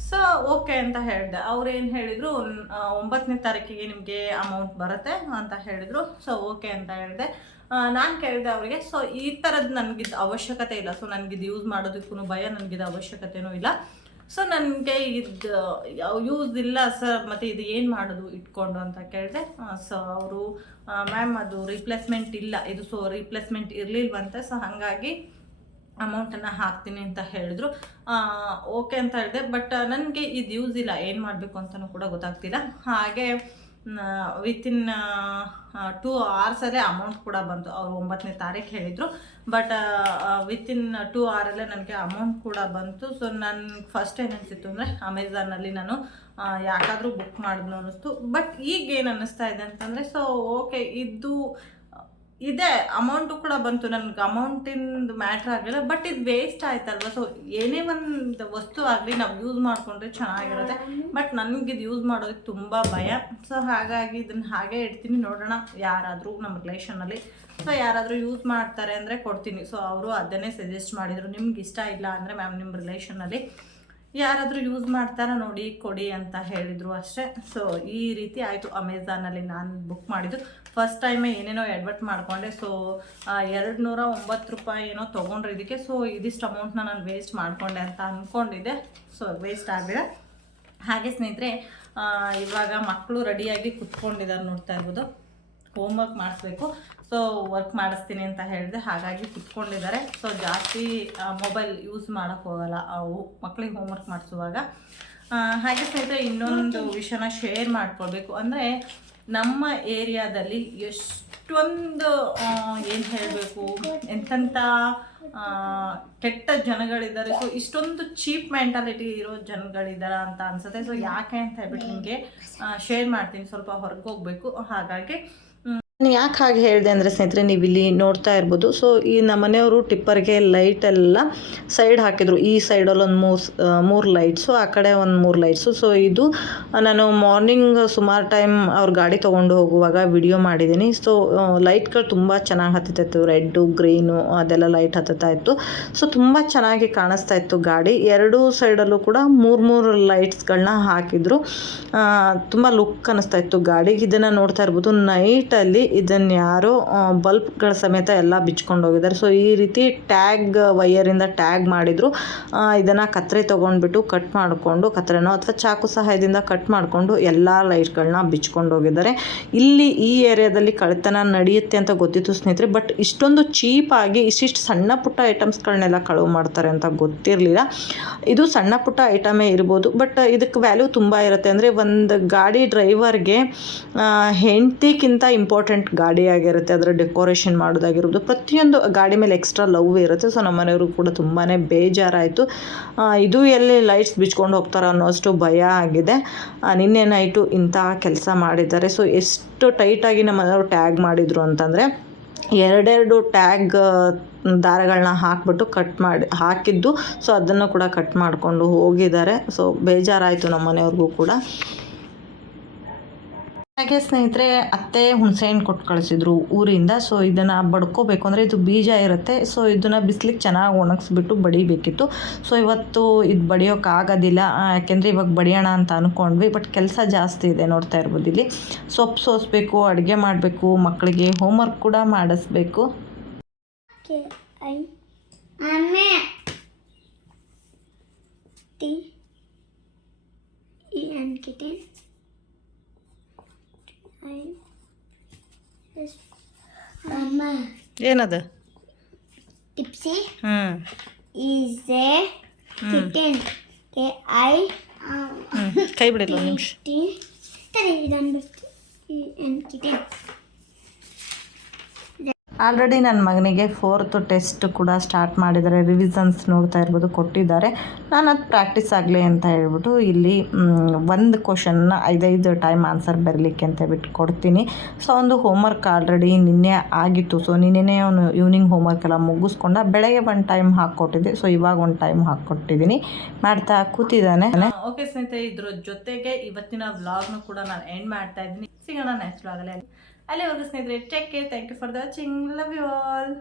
ಸೊ ಓಕೆ ಅಂತ ಹೇಳಿದೆ. ಅವ್ರು ಏನು ಹೇಳಿದರು ಒಂಬತ್ತನೇ ತಾರೀಕಿಗೆ ನಿಮಗೆ ಅಮೌಂಟ್ ಬರುತ್ತೆ ಅಂತ ಹೇಳಿದರು. ಸೊ ಓಕೆ ಅಂತ ಹೇಳಿದೆ. ನಾನು ಕೇಳಿದೆ ಅವರಿಗೆ ಸೊ ಈ ಥರದ್ದು ನನಗಿದು ಅವಶ್ಯಕತೆ ಇಲ್ಲ. ಸೊ ನನಗಿದು ಯೂಸ್ ಮಾಡೋದಕ್ಕೂ ಭಯ, ನನಗಿದು ಅವಶ್ಯಕತೆನೂ ಇಲ್ಲ. ಸೊ ನನಗೆ ಇದು ಯೂಸ್ ಇಲ್ಲ ಸರ್ ಮತ್ತು ಇದು ಏನು ಮಾಡೋದು, ಇಟ್ಕೊಂಡು ಅಂತ ಕೇಳಿದೆ. ಸೊ ಅವರು ಮ್ಯಾಮ್ ಅದು ರಿಪ್ಲೇಸ್ಮೆಂಟ್ ಇಲ್ಲ. ಇದು ಸೊ ರಿಪ್ಲೇಸ್ಮೆಂಟ್ ಇರಲಿಲ್ವಂತೆ ಸೊ ಹಾಗಾಗಿ ಅಮೌಂಟನ್ನು ಹಾಕ್ತೀನಿ ಅಂತ ಹೇಳಿದ್ರು. ಓಕೆ ಅಂತ ಹೇಳಿದೆ ಬಟ್ ನನಗೆ ಇದು ಯೂಸ್ ಇಲ್ಲ. ಏನು ಮಾಡಬೇಕು ಅಂತಲೂ ಕೂಡ ಗೊತ್ತಾಗ್ತಿಲ್ಲ. ಹಾಗೆ ವಿತಿನ್ ಟೂ ಅವರ್ಸಲ್ಲೇ ಅಮೌಂಟ್ ಕೂಡ ಬಂತು. ಅವರು ಒಂಬತ್ತನೇ ತಾರೀಕು ಹೇಳಿದರು. ಬಟ್ ವಿತಿನ್ ಟೂ ಅವರಲ್ಲೇ ನನಗೆ ಅಮೌಂಟ್ ಕೂಡ ಬಂತು. ಸೊ ನನ್ನ ಫಸ್ಟ್ ಏನು ಅನಿಸಿತ್ತು ಅಂದರೆ ಅಮೆಝಾನಲ್ಲಿ ನಾನು ಯಾಕಾದರೂ ಬುಕ್ ಮಾಡಿದ್ನು ಅನ್ನಿಸ್ತು. ಬಟ್ ಈಗ ಏನು ಅನ್ನಿಸ್ತಾ ಇದೆ ಅಂತಂದರೆ ಸೊ ಓಕೆ ಇದು ಇದೆ ಅಮೌಂಟು ಕೂಡ ಬಂತು. ನನಗೆ ಅಮೌಂಟಿಂದು ಮ್ಯಾಟ್ರ್ ಆಗಲಿಲ್ಲ ಬಟ್ ಇದು ವೇಸ್ಟ್ ಆಯ್ತಲ್ವ? ಸೊ ಏನೇ ಒಂದು ವಸ್ತು ಆಗಲಿ ನಾವು ಯೂಸ್ ಮಾಡಿಕೊಂಡ್ರೆ ಚೆನ್ನಾಗಿರುತ್ತೆ. ಬಟ್ ನನಗೆ ಇದು ಯೂಸ್ ಮಾಡೋದಕ್ಕೆ ತುಂಬ ಭಯ. ಸೊ ಹಾಗಾಗಿ ಇದನ್ನು ಹಾಗೆ ಇಡ್ತೀನಿ. ನೋಡೋಣ ಯಾರಾದರೂ ನಮ್ಮ ರಿಲೇಷನಲ್ಲಿ ಸೊ ಯಾರಾದರೂ ಯೂಸ್ ಮಾಡ್ತಾರೆ ಅಂದರೆ ಕೊಡ್ತೀನಿ. ಸೊ ಅವರು ಅದನ್ನೇ ಸಜೆಸ್ಟ್ ಮಾಡಿದರು. ನಿಮ್ಗೆ ಇಷ್ಟ ಇಲ್ಲ ಅಂದರೆ ಮ್ಯಾಮ್ ನಿಮ್ಮ ರಿಲೇಷನಲ್ಲಿ ಯಾರಾದರೂ ಯೂಸ್ ಮಾಡ್ತಾರ ನೋಡಿ, ಕೊಡಿ ಅಂತ ಹೇಳಿದರು ಅಷ್ಟೇ. ಸೊ ಈ ರೀತಿ ಆಯಿತು. ಅಮೆಝಾನಲ್ಲಿ ನಾನು ಬುಕ್ ಮಾಡಿದ್ದು. ಫಸ್ಟ್ ಟೈಮೇ ಏನೇನೋ ಎಡ್ವರ್ಟ್ ಮಾಡಿಕೊಂಡೆ. ಸೊ ಎರಡು ನೂರ ಒಂಬತ್ತು ರೂಪಾಯಿ ಏನೋ ತೊಗೊಂಡ್ರೆ ಇದಕ್ಕೆ. ಸೊ ಇದಿಷ್ಟು ಅಮೌಂಟ್ನ ನಾನು ವೇಸ್ಟ್ ಮಾಡಿಕೊಂಡೆ ಅಂತ ಅಂದ್ಕೊಂಡಿದ್ದೆ ಸೊ ವೇಸ್ಟ್ ಆಗಿದೆ ಹಾಗೆ ಸ್ನೇಹಿತರೆ ಇವಾಗ ಮಕ್ಕಳು ರೆಡಿಯಾಗಿ ಕುತ್ಕೊಂಡಿದ್ದಾರೆ ನೋಡ್ತಾ ಇರ್ಬೋದು. ಹೋಮ್ವರ್ಕ್ ಮಾಡಿಸ್ಬೇಕು. ಸೊ ವರ್ಕ್ ಮಾಡಿಸ್ತೀನಿ ಅಂತ ಹೇಳಿದೆ. ಹಾಗಾಗಿ ಕುತ್ಕೊಂಡಿದ್ದಾರೆ. ಸೊ ಜಾಸ್ತಿ ಮೊಬೈಲ್ ಯೂಸ್ ಮಾಡೋಕ್ಕೆ ಹೋಗಲ್ಲ. ಅವು ಮಕ್ಕಳಿಗೆ ಹೋಮ್ವರ್ಕ್ ಮಾಡಿಸುವಾಗ. ಹಾಗೆ ಸ್ನೇಹಿತರೆ ಇನ್ನೊಂದು ವಿಷಯನ ಶೇರ್ ಮಾಡ್ಕೊಳ್ಬೇಕು. ಅಂದರೆ ನಮ್ಮ ಏರಿಯಾದಲ್ಲಿ ಎಷ್ಟೊಂದು ಏನು ಹೇಳಬೇಕು ಎಂಥ ಕೆಟ್ಟ ಜನಗಳಿದ್ದಾರೆ. ಸೊ ಇಷ್ಟೊಂದು ಚೀಪ್ ಮೆಂಟಾಲಿಟಿ ಇರೋ ಜನಗಳಿದ್ದಾರೆ ಅಂತ ಅನ್ಸುತ್ತೆ. ಸೊ ಯಾಕೆ ಅಂತ ಹೇಳ್ಬಿಟ್ಟು ನಿಮಗೆ ಶೇರ್ ಮಾಡ್ತೀನಿ. ಸ್ವಲ್ಪ ಹೊರಗೆ ಹೋಗಬೇಕು ಹಾಗಾಗಿ ನಾನು ಯಾಕೆ ಹಾಗೆ ಹೇಳಿದೆ ಅಂದರೆ ಸ್ನೇಹಿತರೆ, ನೀವು ಇಲ್ಲಿ ನೋಡ್ತಾ ಇರ್ಬೋದು. ಸೊ ಈ ನಮ್ಮ ಮನೆಯವರು ಟಿಪ್ಪರ್ಗೆ ಲೈಟೆಲ್ಲ ಸೈಡ್ ಹಾಕಿದ್ರು. ಈ ಸೈಡಲ್ಲಿ ಒಂದು ಮೂರು ಮೂರು ಲೈಟ್ಸು ಆ ಕಡೆ ಒಂದು ಮೂರು ಲೈಟ್ಸು ಸೊ ಇದು ನಾನು ಮಾರ್ನಿಂಗ್ ಸುಮಾರು ಟೈಮ್ ಅವ್ರ ಗಾಡಿ ತೊಗೊಂಡು ಹೋಗುವಾಗ ವಿಡಿಯೋ ಮಾಡಿದ್ದೀನಿ. ಸೊ ಲೈಟ್ಗಳು ತುಂಬ ಚೆನ್ನಾಗಿ ಹತ್ತಿತ್ತು ರೆಡ್ಡು ಗ್ರೀನು ಅದೆಲ್ಲ ಲೈಟ್ ಹತ್ತುತ್ತಾ ಇತ್ತು. ಸೊ ತುಂಬ ಚೆನ್ನಾಗಿ ಕಾಣಿಸ್ತಾ ಇತ್ತು ಗಾಡಿ. ಎರಡೂ ಸೈಡಲ್ಲೂ ಕೂಡ ಮೂರು ಮೂರು ಲೈಟ್ಸ್ಗಳನ್ನ ಹಾಕಿದ್ರು. ತುಂಬ ಲುಕ್ ಅನ್ನಿಸ್ತಾ ಇತ್ತು ಗಾಡಿಗೆ. ಇದನ್ನು ನೋಡ್ತಾ ಇರ್ಬೋದು ನೈಟಲ್ಲಿ ಇದನ್ನು ಯಾರೋ ಬಲ್ಬ್ಗಳ ಸಮೇತ ಎಲ್ಲ ಬಿಚ್ಕೊಂಡು ಹೋಗಿದ್ದಾರೆ. ಸೊ ಈ ರೀತಿ ಟ್ಯಾಗ್, ವೈಯರಿಂದ ಟ್ಯಾಗ್ ಮಾಡಿದರು. ಇದನ್ನು ಕತ್ರೆ ತಗೊಂಡ್ಬಿಟ್ಟು ಕಟ್ ಮಾಡಿಕೊಂಡು, ಕತ್ರೆನೋ ಅಥವಾ ಚಾಕು ಸಹಾಯದಿಂದ ಕಟ್ ಮಾಡಿಕೊಂಡು ಎಲ್ಲ ಲೈಟ್ಗಳನ್ನ ಬಿಚ್ಕೊಂಡು ಹೋಗಿದ್ದಾರೆ. ಇಲ್ಲಿ ಈ ಏರಿಯಾದಲ್ಲಿ ಕಳೆತನ ನಡೆಯುತ್ತೆ ಅಂತ ಗೊತ್ತಿತ್ತು ಸ್ನೇಹಿತರೆ, ಬಟ್ ಇಷ್ಟೊಂದು ಚೀಪಾಗಿ ಇಷ್ಟಿಷ್ಟು ಸಣ್ಣ ಪುಟ್ಟ ಐಟಮ್ಸ್ಗಳನ್ನೆಲ್ಲ ಕಳುವು ಮಾಡ್ತಾರೆ ಅಂತ ಗೊತ್ತಿರಲಿಲ್ಲ. ಇದು ಸಣ್ಣ ಪುಟ್ಟ ಐಟಮೇ ಇರ್ಬೋದು, ಬಟ್ ಇದಕ್ಕೆ ವ್ಯಾಲ್ಯೂ ತುಂಬ ಇರುತ್ತೆ. ಅಂದರೆ ಒಂದು ಗಾಡಿ ಡ್ರೈವರ್ಗೆ ಹೆಂಡತಿಗಿಂತ ಇಂಪಾರ್ಟೆಂಟ್ ಗಾಡಿ ಆಗಿರುತ್ತೆ, ಅದರ ಡೆಕೋರೇಷನ್ ಮಾಡೋದಾಗಿರ್ಬೋದು. ಪ್ರತಿಯೊಂದು ಗಾಡಿ ಮೇಲೆ ಎಕ್ಸ್ಟ್ರಾ ಲವ್ ಇರುತ್ತೆ, ಸೊ ನಮ್ಮ ಮನೆಯವರು ಕೂಡ ತುಂಬಾ ಬೇಜಾರಾಯಿತು. ಇದು ಎಲ್ಲಿ ಲೈಟ್ಸ್ ಬಿಚ್ಕೊಂಡು ಹೋಗ್ತಾರ ಅನ್ನೋಷ್ಟು ಭಯ ಆಗಿದೆ. ನಿನ್ನೆ ನೈಟು ಇಂತಹ ಕೆಲಸ ಮಾಡಿದ್ದಾರೆ. ಸೊ, ಎಷ್ಟು ಟೈಟಾಗಿ ನಮ್ಮ ಮನೆಯವರು ಟ್ಯಾಗ್ ಮಾಡಿದರು ಅಂತಂದರೆ, ಎರಡೆರಡು ಟ್ಯಾಗ್ ದಾರಗಳನ್ನ ಹಾಕ್ಬಿಟ್ಟು ಕಟ್ ಮಾಡಿ, ಹಾಕಿದ್ದು. ಸೊ, ಅದನ್ನು ಕೂಡ ಕಟ್ ಮಾಡಿಕೊಂಡು ಹೋಗಿದ್ದಾರೆ. ಸೊ, ಬೇಜಾರಾಯಿತು ನಮ್ಮ ಮನೆಯವ್ರಿಗೂ ಕೂಡ. ಹಾಗೆ ಸ್ನೇಹಿತರೆ, ಅತ್ತೆ ಹುಣಸೆಹಣ್ಣು ಕೊಟ್ಟು ಕಳಿಸಿದ್ರು ಊರಿಂದ. ಸೊ ಇದನ್ನು ಬಡ್ಕೋಬೇಕು ಅಂದರೆ ಇದು ಬೀಜ ಇರುತ್ತೆ. ಸೊ ಇದನ್ನು ಬಿಸ್ಲಿಗೆ ಚೆನ್ನಾಗಿ ಒಣಗಿಸ್ಬಿಟ್ಟು ಬಡಿಬೇಕಿತ್ತು. ಸೊ ಇವತ್ತು ಇದು ಬಡಿಯೋಕ್ಕಾಗೋದಿಲ್ಲ ಯಾಕೆಂದರೆ ಇವಾಗ ಬಡಿಯೋಣ ಅಂತ ಅಂದ್ಕೊಂಡ್ವಿ ಬಟ್ ಕೆಲಸ ಜಾಸ್ತಿ ಇದೆ ನೋಡ್ತಾ ಇರ್ಬೋದು ಇಲ್ಲಿ. ಸೊಪ್ಪು ಸೋಸಬೇಕು, ಅಡುಗೆ ಮಾಡಬೇಕು ಮಕ್ಕಳಿಗೆ ಹೋಮ್ವರ್ಕ್ ಕೂಡ ಮಾಡಿಸ್ಬೇಕು. K ಐ ಅಮ್ಮ ಏನದು ಟಿಪ್ಸಿ ಈಸ್ ಎ ಚಿಕೇನ್ ಕೆ ಐ ಕೈ ಬಿಡಲ್ಲ ನಿಮ್ ಶುಟಿ ನಂಬಿ ಈ ಆ್ಯಂಡ್ ಕಿಟನ್ ಆಲ್ರೆಡಿ ನನ್ನ ಮಗನಿಗೆ ಫೋರ್ತ್ ಟೆಸ್ಟ್ ಕೂಡ ಸ್ಟಾರ್ಟ್ ಮಾಡಿದ್ದಾರೆ. ರಿವಿಸನ್ಸ್ ನೋಡ್ತಾ ಇರ್ಬೋದು, ಕೊಟ್ಟಿದ್ದಾರೆ. ನಾನು ಅದು ಪ್ರಾಕ್ಟೀಸ್ ಆಗಲಿ ಅಂತ ಹೇಳ್ಬಿಟ್ಟು ಇಲ್ಲಿ ಒಂದು ಕ್ವಶನ್ನ ಐದೈದು ಟೈಮ್ ಆನ್ಸರ್ ಬರಲಿಕ್ಕೆ ಅಂತ ಬಿಟ್ಟು ಕೊಡ್ತೀನಿ. ಸೊ ಒಂದು ಹೋಮ್ವರ್ಕ್ ಆಲ್ರೆಡಿ ನಿನ್ನೆ ಆಗಿತ್ತು. ಸೊ ನಿನ್ನೆ ಅವನು ಈವ್ನಿಂಗ್ ಹೋಮ್ವರ್ಕ್ ಎಲ್ಲ ಮುಗಿಸ್ಕೊಂಡ ಬೆಳಗ್ಗೆ ಒಂದು ಟೈಮ್ ಹಾಕ್ಕೊಟ್ಟಿದ್ದೆ. ಸೊ ಇವಾಗ ಒಂದು ಟೈಮ್ ಹಾಕ್ಕೊಟ್ಟಿದ್ದೀನಿ. ಮಾಡ್ತಾ ಕೂತಿದ್ದಾನೆ. ಓಕೆ ಸ್ನೇಹಿತರೆ, ಇದ್ರ ಜೊತೆಗೆ ಇವತ್ತಿನ ವ್ಲಾಗ್ನು ಕೂಡ ನಾನು ಎಂಡ್ ಮಾಡ್ತಾ ಇದ್ದೀನಿ. ಸಿಗೋಣ ನೆಕ್ಸ್ಟ್ ವ್ಲಾಗಲ್ಲಿ ಅಲ್ಲಿವರೆಗೂ ಸ್ನೇಹಿತರೆ take care thank you for the watching love you all